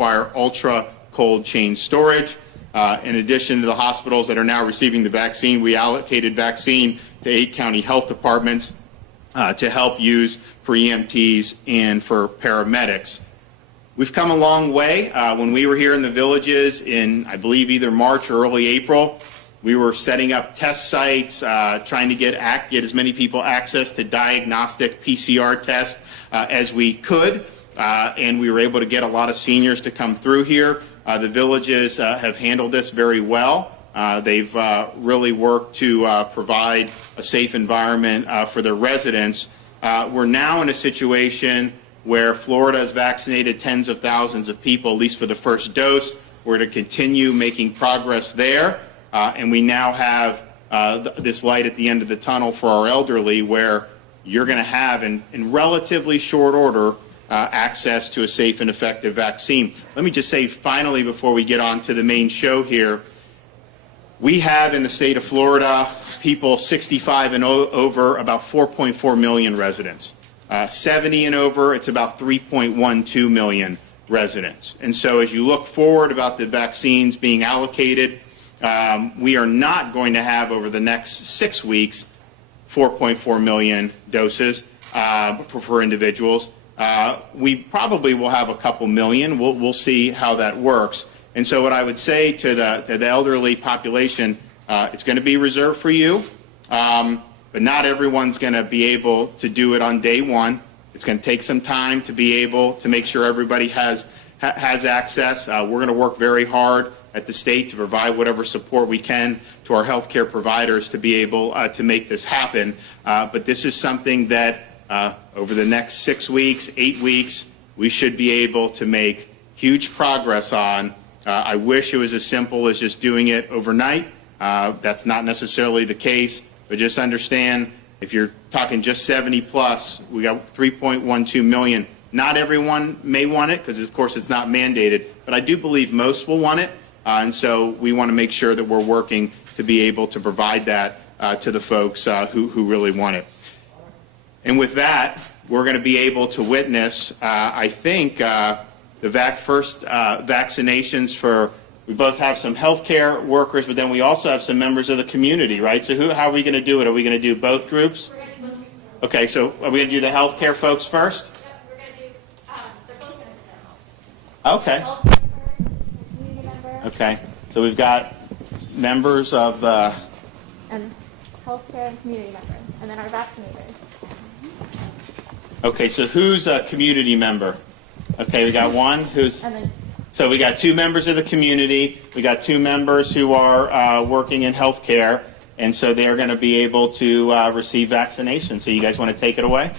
require ultra cold chain storage. In addition to the hospitals that are now receiving the vaccine, we allocated vaccine to 8 county health departments to help use for EMTs and for paramedics. We've come a long way. When we were here in the villages in, I believe, either March or early April, we were setting up test sites, trying to get as many people access to diagnostic PCR tests as we could, and we were able to get a lot of seniors to come through here. The villages have handled this very well. They've really worked to provide a safe environment for their residents. We're now in a situation where Florida has vaccinated tens of thousands of people, at least for the first dose. We're to continue making progress there. And we now have this light at the end of the tunnel for our elderly, where you're going to have, in relatively short order, access to a safe and effective vaccine. Let me just say, finally, before we get on to the main show here, we have in the state of Florida people 65 and over, about 4.4 million residents. 70 and over, it's about 3.12 million residents. And so as you look forward about the vaccines being allocated, we are not going to have over the next 6 weeks 4.4 million doses for individuals. We probably will have a couple million. We'll see how that works. And so what I would say to the elderly population, it's going to be reserved for you, but not everyone's going to be able to do it on day one. It's going to take some time to be able to make sure everybody has access. We're going to work very hard at the state to provide whatever support we can to our healthcare providers to be able to make this happen. But this is something that over the next 6 weeks, 8 weeks, we should be able to make huge progress on. I wish it was as simple as just doing it overnight. That's not necessarily the case, but just understand, if you're talking just 70 plus, we got 3.12 million. Not everyone may want it, because of course it's not mandated, but I do believe most will want it. And so we want to make sure that we're working to be able to provide that to the folks who really want it. And with that, we're going to be able to witness, I think, the first vaccinations for, we both have some healthcare workers, but then we also have some members of the community, right? So how are we going to do it? Are we going to do both groups? Okay, so are we going to do the healthcare folks first? Yep, we're going to do, they're both going to do health. Okay. Community member. Okay, so we've got members of the... And healthcare and community member, and then our vaccinators. Okay, so who's a community member? Okay, we got one who's... And then, So we got 2 members of the community. We got 2 members who are working in healthcare, and so they're going to be able to receive vaccination. So you guys want to take it away?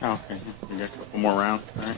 Oh, okay. We got a couple more rounds. All right.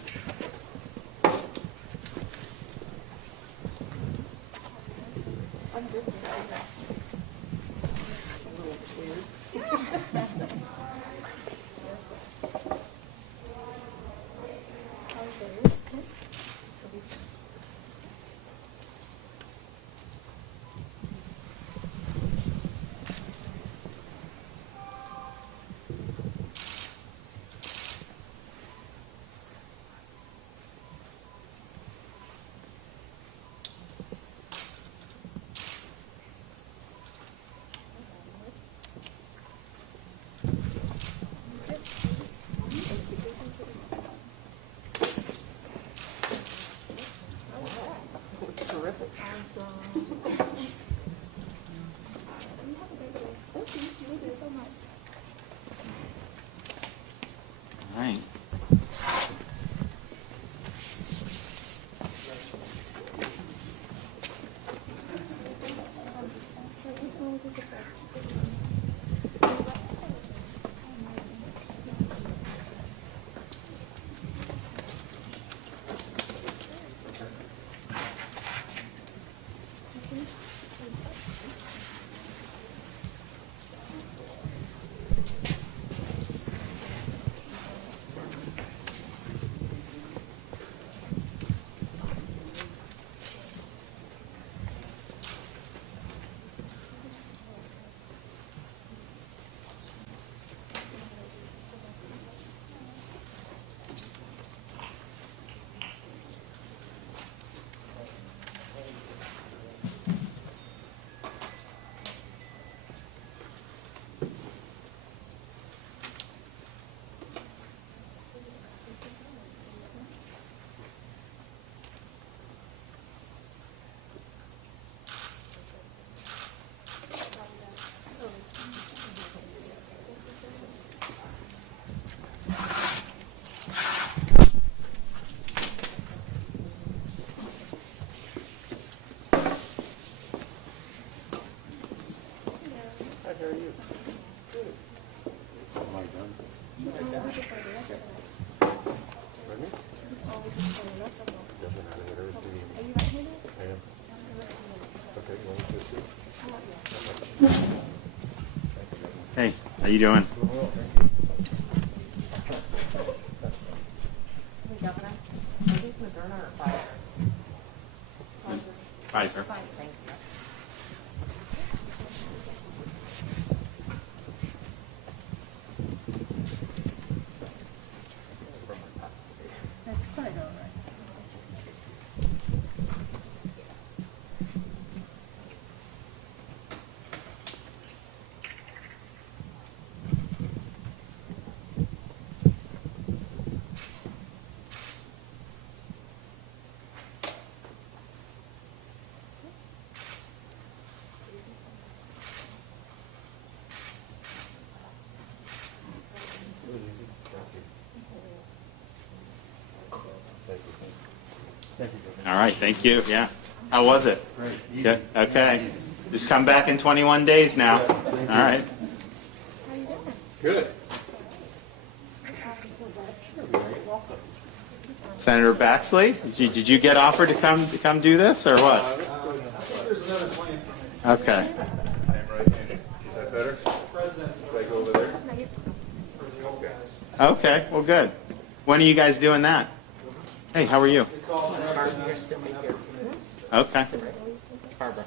Hey, how you doing? Governor, are these Moderna or Pfizer? Pfizer. Fine, thank you. That's quite all right. All right, thank you. Yeah. How was it? Great. Good. Okay. Just come back in 21 days now. All right. Good. Senator Baxley, did you get offered to come do this or what? There's another plan for me. Okay. I'm right-handed. Is that better? President. Should I go over there? For the old guys. Okay. Well, good. When are you guys doing that? Hey, how are you? It's all Barbara, sit right here. Okay. Barbara,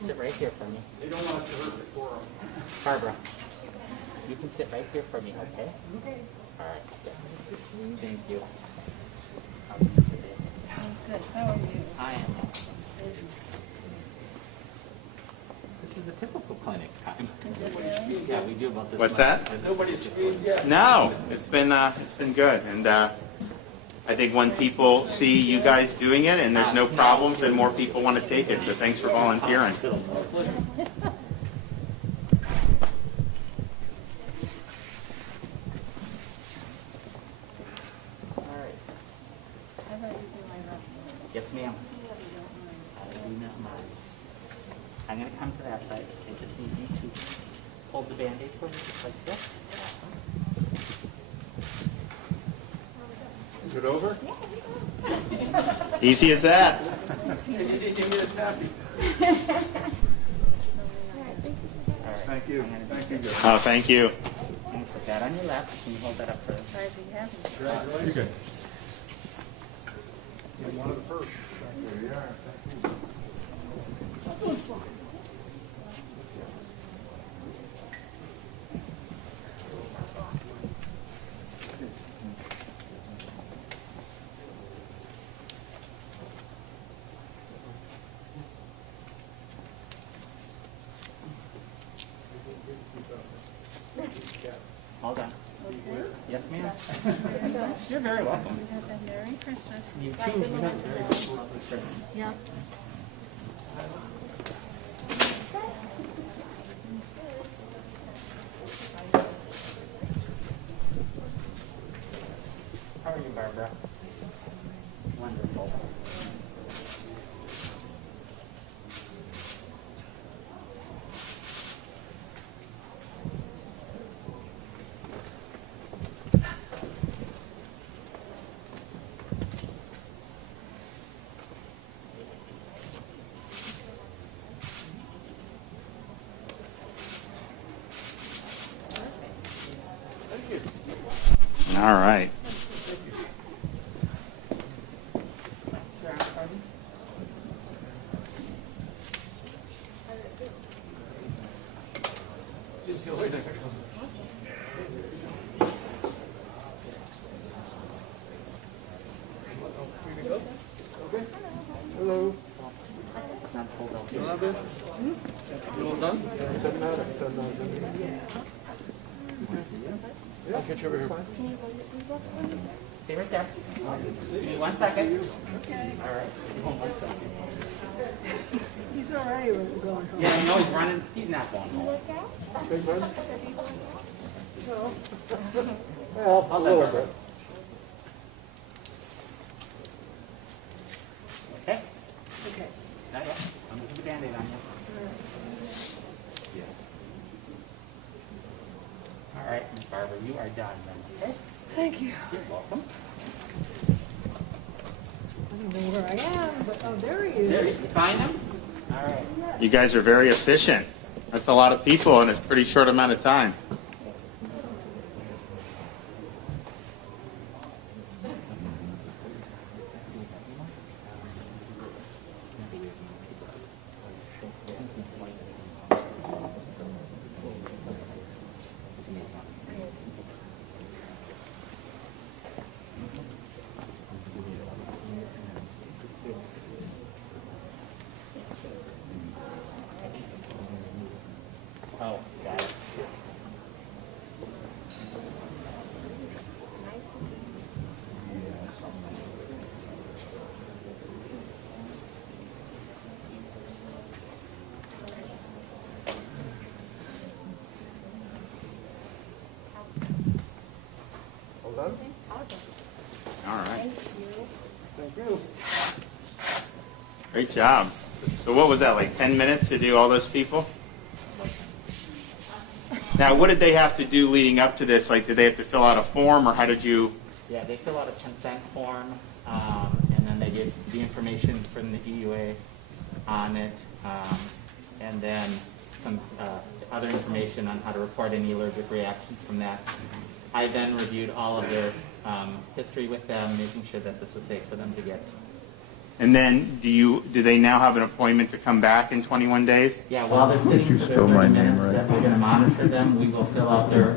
sit right here for me. They don't want us to hurt the quorum. Barbara, you can sit right here for me, okay? Okay. All right. Good. Thank you. How are you today? Good, how are you? I am. This is a typical clinic time. Yeah, we do about this. What's much. that? Nobody's screwed yet. No, it's been good, and I think when people see you guys doing it and there's no problems, then more people want to take it. So thanks for volunteering. All right. How about you do my rough? Yes, ma'am. I do not mind. I'm going to come to that side. I just need you to hold the Band-Aid for me, just like this. Is it over? Easy as that. You didn't give me the tappy. All right. Thank you. Thank you. Oh, thank you. I'm going to put that on your lap. Can you hold that up for us? Sorry if you haven't. Congratulations. You're one of the first. There you are. Thank you. Hold on. Yes, ma'am. You're very welcome. Have a Merry Christmas. You too. You have a very lovely Christmas. Yeah. How are you, Barbara? Wonderful. All right. Just go away there. Hello. It's not pulled out. You all good? You all done? Doesn't matter. Doesn't matter. Yeah, I'll get you over here. Stay right there. Give me 1 second. Okay. All right. Hold on 1 second. He's already going home. Yeah, I know he's running. He's not going home. Big man? Well, a little bit. Okay? Okay. Not yet. I'm going to put the Band-Aid on you. right, Ms. Barber, you are done then, okay? Thank you. You're welcome. I don't know where I am, but, oh, there he is. There, you find him? All right. You guys are very efficient. That's a lot of people in a pretty short amount of time. Oh, got it. Hold on. All right. Thank you. Great job. So what was that, like 10 minutes to do all those people? Now, what did they have to do leading up to this? Like, did they have to fill out a form, or how did you? Yeah, they fill out a consent form, and then they get the information from the EUA on it, and then some other information on how to report any allergic reactions from that. I then reviewed all of their history with them, making sure that this was safe for them to get. And then, do they now have an appointment to come back in 21 days? Yeah, while they're sitting for their 30 minutes that we're going to monitor them, we will fill out their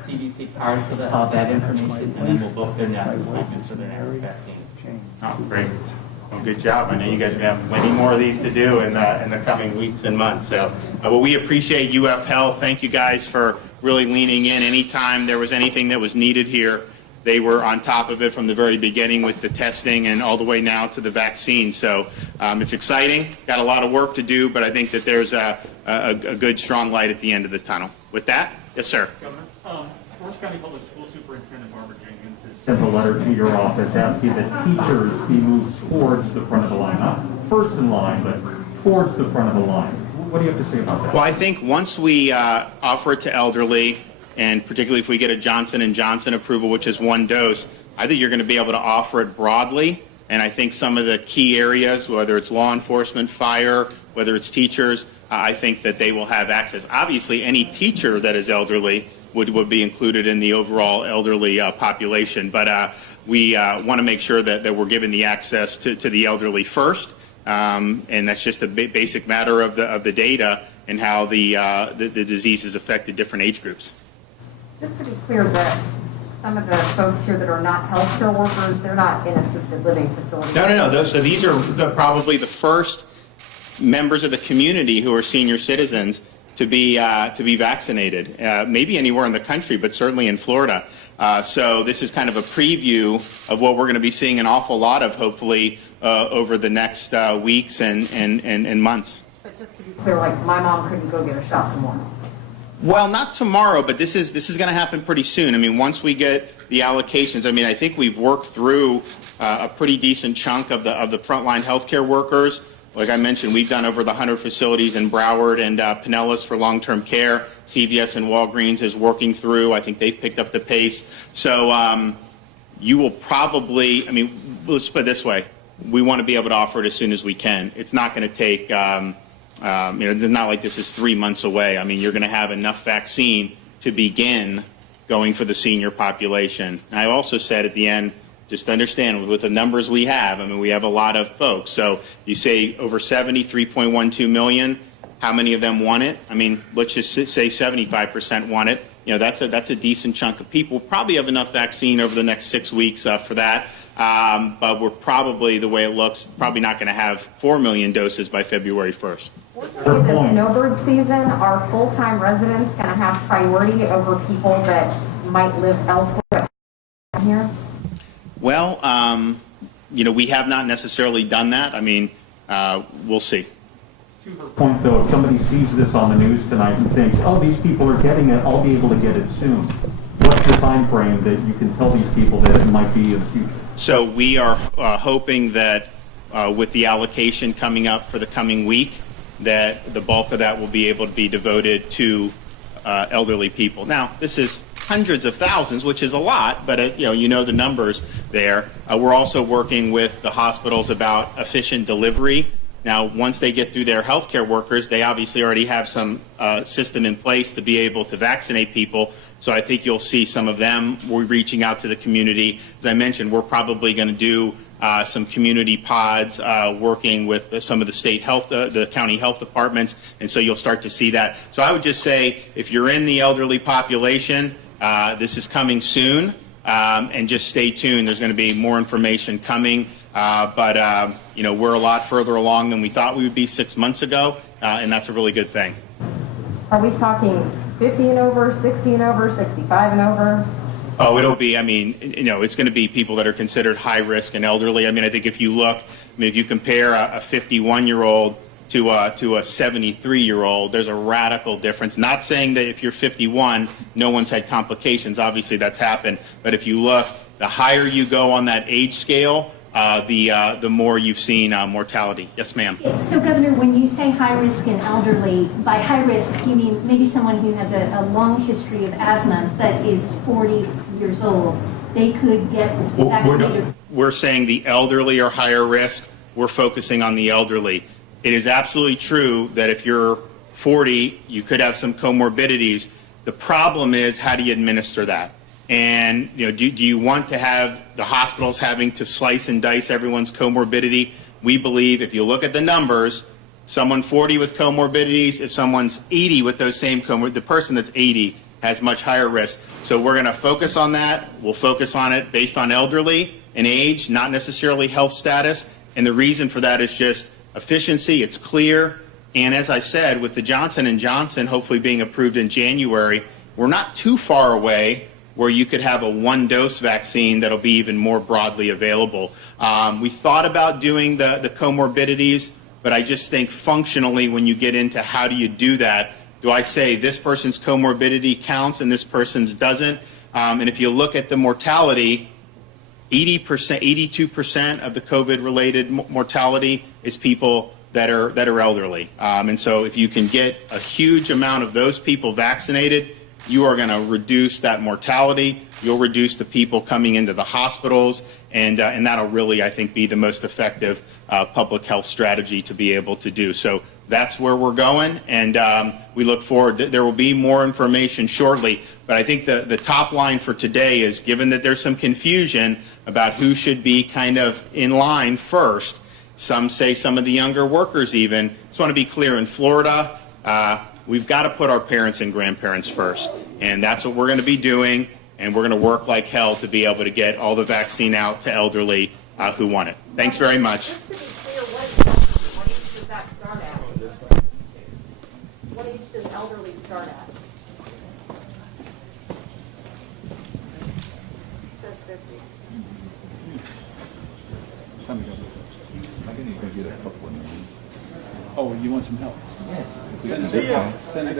CDC card so they'll have that information, and then we'll book their next appointment for their next vaccine. Oh, great. Well, good job. I know you guys have many more of these to do in the coming weeks and months. So, well, we appreciate UF Health. Thank you guys for really leaning in. Anytime there was anything that was needed here, they were on top of it from the very beginning with the testing and all the way now to the vaccine. So it's exciting. Got a lot of work to do, but I think that there's a good, strong light at the end of the tunnel. With that, yes, sir. Governor, Orange County Public School Superintendent Barbara Jenkins has sent a letter to your office asking that teachers be moved towards the front of the line, not first in line, but towards the front of the line. What do you have to say about that? Well, I think once we offer it to elderly, and particularly if we get a Johnson & Johnson approval, which is one dose, I think you're going to be able to offer it broadly. And I think some of the key areas, whether it's law enforcement, fire, whether it's teachers, I think that they will have access. Obviously, any teacher that is elderly would be included in the overall elderly population. But we want to make sure that we're giving the access to the elderly first. And that's just a basic matter of the data and how the disease has affected different age groups. Just to be clear, that some of the folks here that are not healthcare workers, they're not in assisted living facilities. No. So these are probably the first members of the community who are senior citizens to be vaccinated. Maybe anywhere in the country, but certainly in Florida. So this is kind of a preview of what we're going to be seeing an awful lot of, hopefully, over the next weeks and months. But just to be clear, like my mom couldn't go get a shot tomorrow. Well, not tomorrow, but this is going to happen pretty soon. I mean, once we get the allocations, I mean, I think we've worked through a pretty decent chunk of the frontline healthcare workers. Like I mentioned, we've done over the 100 facilities in Broward and Pinellas for long-term care. CVS and Walgreens is working through. I think they've picked up the pace. So you will probably, I mean, let's put it this way. We want to be able to offer it as soon as we can. It's not going to take it's not like this is 3 months away. I mean, you're going to have enough vaccine to begin going for the senior population. And I also said at the end, just understand with the numbers we have, I mean, we have a lot of folks. So you say over 3.12 million, how many of them want it? I mean, let's just say 75% want it. You know, that's a decent chunk of people. We'll probably have enough vaccine over the next 6 weeks for that. But we're probably, the way it looks, probably not going to have 4 million doses by February 1st. With the snowbird season, are full-time residents going to have priority over people that might live elsewhere here? Well, we have not necessarily done that. I mean, we'll see. To her point, though, if somebody sees this on the news tonight and thinks, oh, these people are getting it, I'll be able to get it soon. What's the time frame that you can tell these people that it might be in the future? So we are hoping that with the allocation coming up for the coming week, that the bulk of that will be able to be devoted to elderly people. Now, this is hundreds of thousands, which is a lot, but you know the numbers there. We're also working with the hospitals about efficient delivery. Now, once they get through their healthcare workers, they obviously already have some system in place to be able to vaccinate people. So I think you'll see some of them. We're reaching out to the community. As I mentioned, we're probably going to do some community pods, working with some of the state health, the county health departments, and so you'll start to see that. So I would just say, if you're in the elderly population, this is coming soon, and just stay tuned. There's going to be more information coming, but you know, we're a lot further along than we thought we would be 6 months ago, and that's a really good thing. Are we talking 50 and over, 60 and over, 65 and over? Oh, it'll be, I mean, you know, it's going to be people that are considered high risk and elderly. I mean, I think if you look, I mean, if you compare a 51-year-old to a 73-year-old, there's a radical difference. Not saying that if you're 51, no one's had complications. Obviously, that's happened. But if you look, the higher you go on that age scale, the more you've seen mortality. Yes, ma'am. So, Governor, when you say high risk and elderly, by high risk, you mean maybe someone who has a long history of asthma but is 40 years old. They could get vaccinated. We're saying the elderly are higher risk. We're focusing on the elderly. It is absolutely true that if you're 40, you could have some comorbidities. The problem is, how do you administer that? And you know, do you want to have the hospitals having to slice and dice everyone's comorbidity? We believe, if you look at the numbers, someone 40 with comorbidities, if someone's 80 with those same the person that's 80 has much higher risk. So we're going to focus on that. We'll focus on it based on elderly and age, not necessarily health status. And the reason for that is just efficiency. It's clear. And as I said, with the Johnson & Johnson hopefully being approved in January, we're not too far away where you could have a one-dose vaccine that'll be even more broadly available. We thought about doing the comorbidities, but I just think functionally, when you get into how do you do that, do I say this person's comorbidity counts and this person's doesn't? And if you look at the mortality, 80%, 82% of the COVID-related mortality is people that are elderly. And so if you can get a huge amount of those people vaccinated, you are going to reduce that mortality. You'll reduce the people coming into the hospitals, and that'll really, I think, be the most effective public health strategy to be able to do. So that's where we're going, and we look forward. There will be more information shortly, but I think the top line for today is, given that there's some confusion about who should be kind of in line first, some say some of the younger workers even, just want to be clear, in Florida, we've got to put our parents and grandparents first, and that's what we're going to be doing, and we're going to work like hell to be able to get all the vaccine out to elderly who want it. Thanks very much. Just to be clear, what age does that start at? What age does elderly start at? It says 50. Oh, you want some help? See ya.